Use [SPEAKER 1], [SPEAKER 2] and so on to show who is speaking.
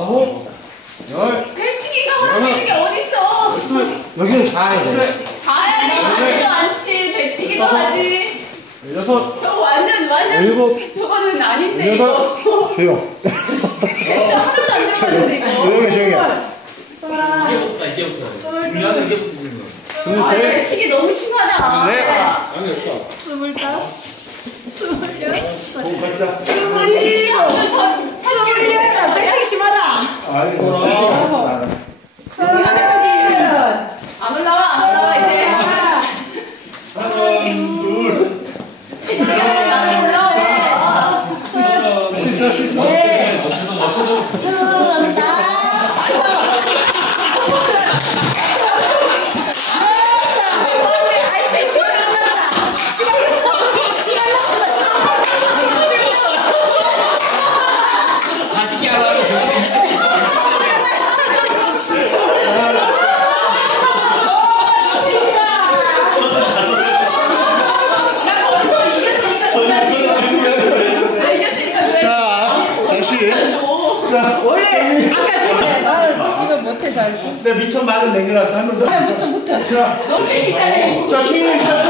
[SPEAKER 1] 아홉, 열.
[SPEAKER 2] 배치기가 하는 게 어딨어?
[SPEAKER 3] 여기는 다 해야 돼.
[SPEAKER 2] 가야지. 하지도 않지. 배치기도 하지.
[SPEAKER 1] 여섯.
[SPEAKER 2] 저거 완전.
[SPEAKER 1] 일곱.
[SPEAKER 2] 저거는 아닌데 이거.
[SPEAKER 1] 여덟.
[SPEAKER 3] 조용.
[SPEAKER 2] 됐어. 하나도 안 들어갔는데 이거.
[SPEAKER 3] 조용히.
[SPEAKER 4] 이제부터. 우리나라 이제부터 지금.
[SPEAKER 1] 스물셋.
[SPEAKER 2] 배치기 너무 심하다.
[SPEAKER 1] 네.
[SPEAKER 2] 스물다섯. 스물여섯.
[SPEAKER 3] 가자.
[SPEAKER 2] 스물일곱. 스물여덟. 배치기 심하다.
[SPEAKER 3] 아니,
[SPEAKER 2] 스물여덟. 안 올라와 이제.
[SPEAKER 4] 둘.
[SPEAKER 2] 배치기가 안 올라와.
[SPEAKER 3] 씻어. 자,
[SPEAKER 2] 원래 아까 전에
[SPEAKER 5] 나는 이거 못해 잘.
[SPEAKER 3] 내가 미천 만원 남겨놨어. 한 번 더.
[SPEAKER 2] 붙어.
[SPEAKER 3] 자,
[SPEAKER 2] 너무 기다려.
[SPEAKER 3] 자, 힘을 시작.